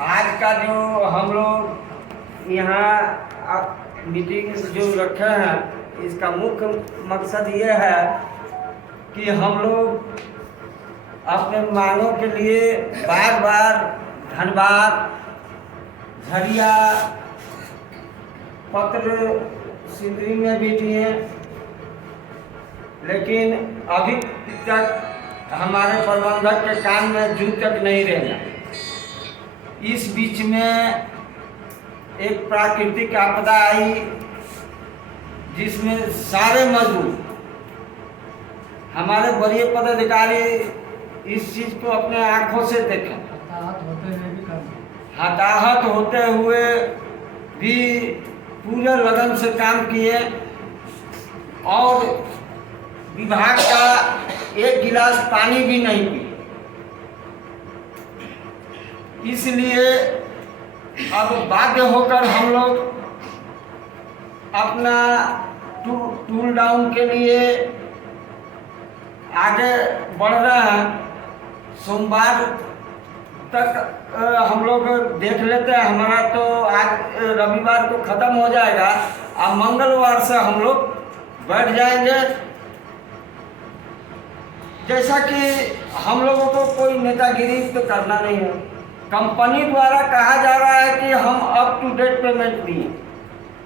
आज का जो हम लोग यहाँ मीटिंग जो रखे हैं, इसका मुख्य मकसद ये है कि हम लोग अपने मांगों के लिए बार बार धन्यवाद झरिया पत्र सिंदरी में भी दिए, लेकिन अभी तक हमारे प्रबंधक के कान में जू तक नहीं रहना। इस बीच में एक प्राकृतिक आपदा आई जिसमें सारे मजदूर, हमारे वरीय पदाधिकारी इस चीज को अपने आंखों से देखे, हताहत होते हुए भी पूरे लगन से काम किए और विभाग का एक गिलास पानी भी नहीं पिए। इसलिए अब बाध्य होकर हम लोग अपना टूल डाउन के लिए आगे बढ़ रहे हैं। सोमवार तक हम लोग देख लेते हैं, हमारा तो आज रविवार को ख़त्म हो जाएगा, अब मंगलवार से हम लोग बैठ जाएंगे। जैसा कि हम लोगों को कोई नेतागिरी तो करना नहीं है, कंपनी द्वारा कहा जा रहा है कि हम अप टू डेट पेमेंट दिए,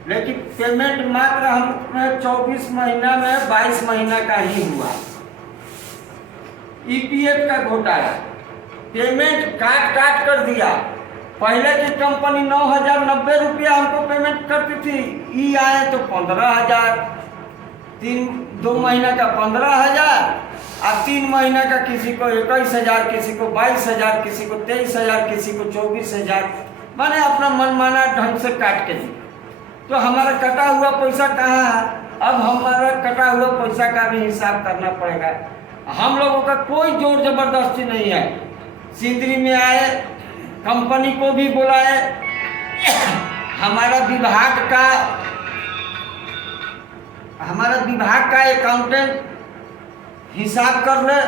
लेकिन पेमेंट मात्र हमें 24 महीना में 22 महीना का ही हुआ। ईपीएफ का घोटाला, पेमेंट काट कर दिया। पहले की कंपनी 9,090 रुपया हमको पेमेंट करती थी, ई आए तो 15,000, 2 महीना का 15,000 और 3 महीना का किसी को 21,000, किसी को 22,000, किसी को 23,000, किसी को 24,000, मैंने अपना मनमाना ढंग से काट के दी। तो हमारा कटा हुआ पैसा कहाँ है? अब हमारा कटा हुआ पैसा का भी हिसाब करना पड़ेगा। हम लोगों का कोई जोर जबरदस्ती नहीं है। सिंदरी में आए, कंपनी को भी बुलाए, हमारा विभाग का अकाउंटेंट हिसाब कर ले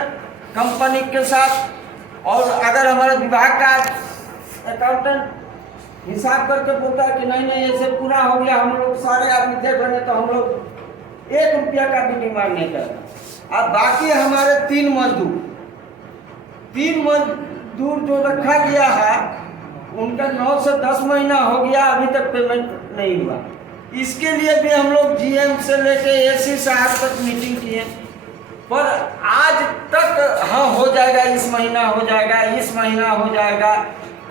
कंपनी के साथ, और अगर हमारे विभाग का अकाउंटेंट हिसाब करके बोलता है कि नहीं ऐसे पूरा हो गया, हम लोग सारे आदमी देख लेंगे, तो हम लोग 1 रुपया का भी डिमांड नहीं करना। अब बाकी हमारे 3 मजदूर जो रखा गया है, उनका 9 से 10 महीना हो गया, अभी तक पेमेंट नहीं हुआ। इसके लिए भी हम लोग जीएम से लेके एसी साहब तक मीटिंग किए, पर आज तक हाँ हो जाएगा, इस महीना हो जाएगा, इस महीना हो जाएगा।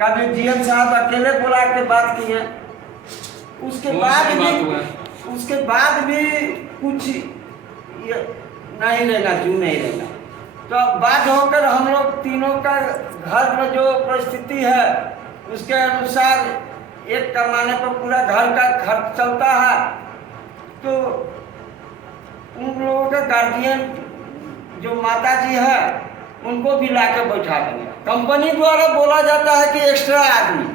कभी जीएम साहब अकेले बुला के बात किए, उसके बाद भी कुछ नहीं रहेगा, जू नहीं रहेगा। तो बात होकर हम लोग तीनों का घर में जो परिस्थिति है उसके अनुसार एक कमाने पर पूरा घर का खर्च चलता है। तो उन लोगों के गार्जियन जो माता जी है उनको भी ला के बैठा देंगे। कंपनी द्वारा बोला जाता है कि एक्स्ट्रा आदमी,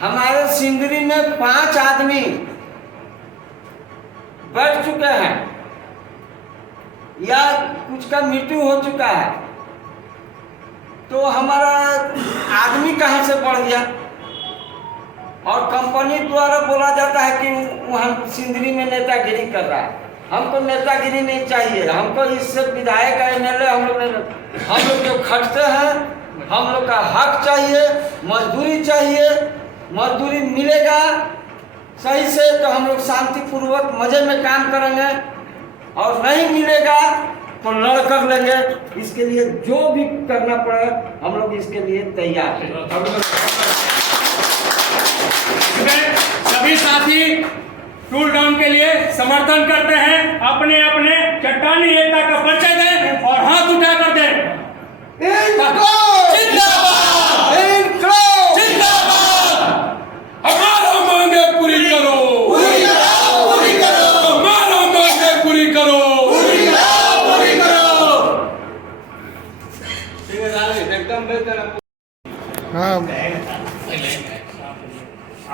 हमारे सिंदरी में 5 आदमी बैठ चुके हैं या कुछ का मृत्यु हो चुका है, तो हमारा आदमी कहाँ से बढ़ गया? और कंपनी द्वारा बोला जाता है कि वहाँ सिंदरी में नेतागिरी कर रहा है। हमको नेतागिरी नहीं चाहिए, हमको इससे विधायक एमएलए हम लोग जो खटते हैं, हम लोग का हक चाहिए, मजदूरी चाहिए। मजदूरी मिलेगा सही से तो हम लोग शांतिपूर्वक मजे में काम करेंगे, और नहीं मिलेगा तो लड़ कर लेंगे। इसके लिए जो भी करना पड़े हम लोग इसके लिए तैयार हैं। सभी साथी टूल डाउन के लिए समर्थन करते हैं, अपने अपने चट्टानी नेता का परिचय दें और हाथ उठा कर दें। हमारा मांगे पूरी करो, हमारा मांगे पूरी करो। हाँ,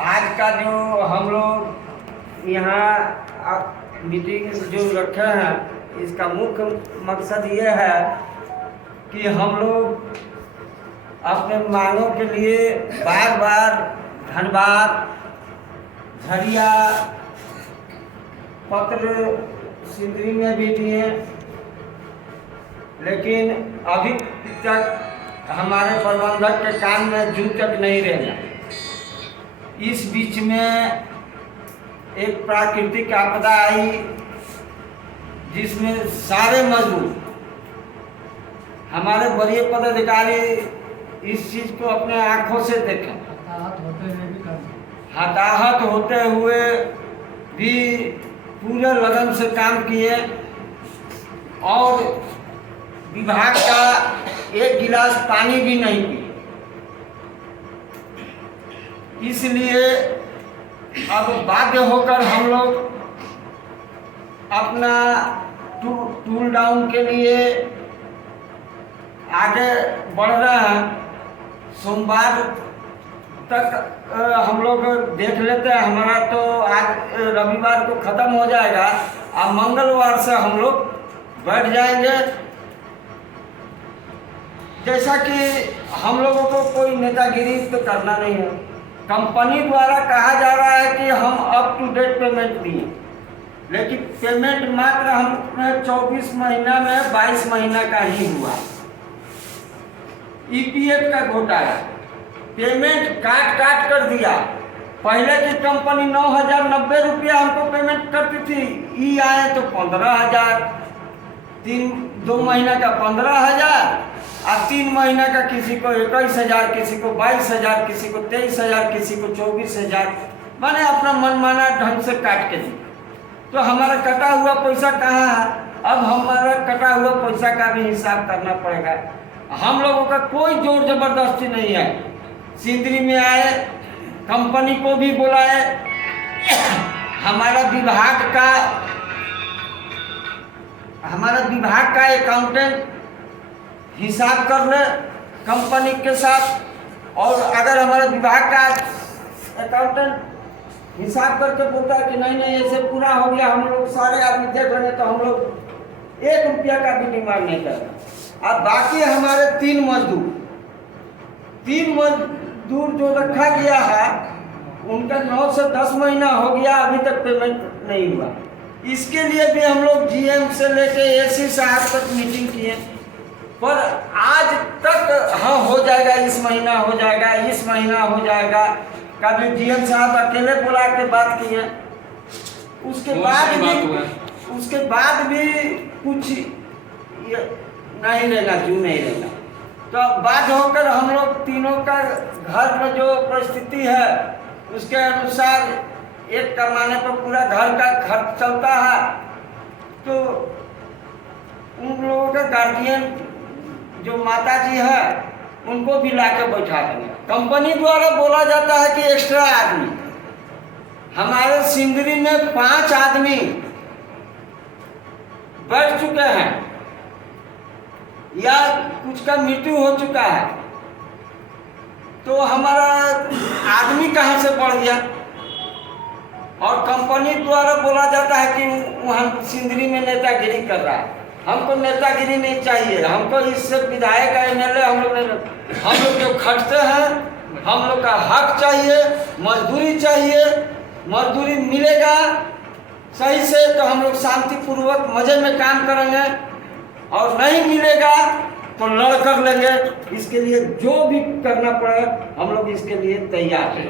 आज का जो हम लोग यहाँ मीटिंग जो रखे हैं, इसका मुख्य मकसद ये है कि हम लोग अपने मांगों के लिए बार बार धन्यवाद, झरिया पत्र सिंदरी में भी दिए, लेकिन अभी तक हमारे प्रबंधक के कान में जू तक नहीं रहना। इस बीच में एक प्राकृतिक आपदा आई जिसमें सारे मजदूर, हमारे वरीय पदाधिकारी इस चीज को अपने आंखों से देखें, हताहत होते हुए भी पूरे लगन से काम किए और विभाग का एक गिलास पानी भी नहीं पिए। इसलिए अब बाध्य होकर हम लोग अपना टूल डाउन के लिए आगे बढ़ रहे हैं। सोमवार तक हम लोग देख लेते हैं, हमारा तो आज रविवार को ख़त्म हो जाएगा, अब मंगलवार से हम लोग बैठ जाएंगे। जैसा कि हम लोगों को कोई नेतागिरी तो करना नहीं है, कंपनी द्वारा कहा जा रहा है कि हम अप टू डेट पेमेंट दिए, लेकिन पेमेंट मात्र हमें 24 महीना में 22 महीना का ही हुआ। ईपीएफ का घोटाला, पेमेंट काट कर दिया। पहले की कंपनी 9,090 रुपया हमको पेमेंट करती थी, ई आए तो 15,000, 2 महीना का 15,000 और 3 महीना का किसी को 21,000, किसी को 22,000, किसी को 23,000, किसी को 24,000, मैंने अपना मनमाना ढंग से काट के दी। तो हमारा कटा हुआ पैसा कहाँ है? अब हमारा कटा हुआ पैसा का भी हिसाब करना पड़ेगा। हम लोगों का कोई जोर जबरदस्ती नहीं है। सिंदरी में आए, कंपनी को भी बुलाए, हमारा विभाग का अकाउंटेंट हिसाब कर ले कंपनी के साथ, और अगर हमारे विभाग का अकाउंटेंट हिसाब करके बोलता है कि नहीं ऐसे पूरा हो गया, हम लोग सारे आदमी देख रहे हैं, तो हम लोग 1 रुपया का भी डिमांड नहीं करता। अब बाकी हमारे 3 मजदूर जो रखा गया है, उनका 9 से 10 महीना हो गया, अभी तक पेमेंट नहीं हुआ। इसके लिए भी हम लोग जीएम से लेके एसी साहब तक मीटिंग किए, पर आज तक हाँ हो जाएगा, इस महीना हो जाएगा, इस महीना हो जाएगा। कभी जीएम साहब अकेले बुला के बात किए, उसके बाद भी कुछ नहीं रहेगा, जू नहीं रहेगा। तो बात होकर हम लोग तीनों का घर में जो परिस्थिति है उसके अनुसार एक कमाने पर पूरा घर का खर्च चलता है, तो उन लोगों के गार्जियन जो माता जी है उनको भी ला के बैठा देंगे। कंपनी द्वारा बोला जाता है कि एक्स्ट्रा आदमी, हमारे सिंदरी में 5 आदमी बैठ चुके हैं या कुछ का मृत्यु हो चुका है, तो हमारा आदमी कहाँ से बढ़ गया? और कंपनी द्वारा बोला जाता है कि वहाँ सिंदरी में नेतागिरी कर रहा है। हमको नेतागिरी नहीं चाहिए, हमको इससे विधायक एमएलए हम लोग जो खटते हैं, हम लोग का हक चाहिए, मजदूरी चाहिए। मजदूरी मिलेगा सही से तो हम लोग शांतिपूर्वक मजे में काम करेंगे, और नहीं मिलेगा तो लड़ कर लेंगे। इसके लिए जो भी करना पड़े हम लोग इसके लिए तैयार हैं।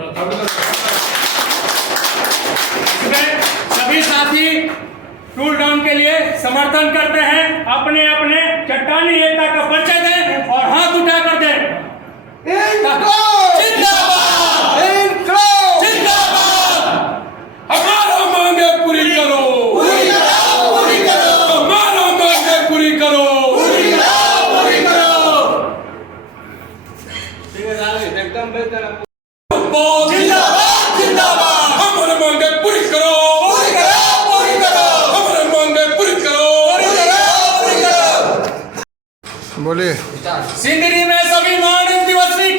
सभी साथी टूल डाउन के लिए समर्थन करते हैं, अपने अपने चट्टानी एकता का परिचय दें और हाथ उठा कर दें। हमारा मांगे पूरी करो, हमारा मांगे पूरी करो। जिंदाबाद जिंदाबाद, हमारे मांगे पूरी करो, हमारे मांगे पूरी करो। बोलिए। सिंदरी में सभी मानव दिवस की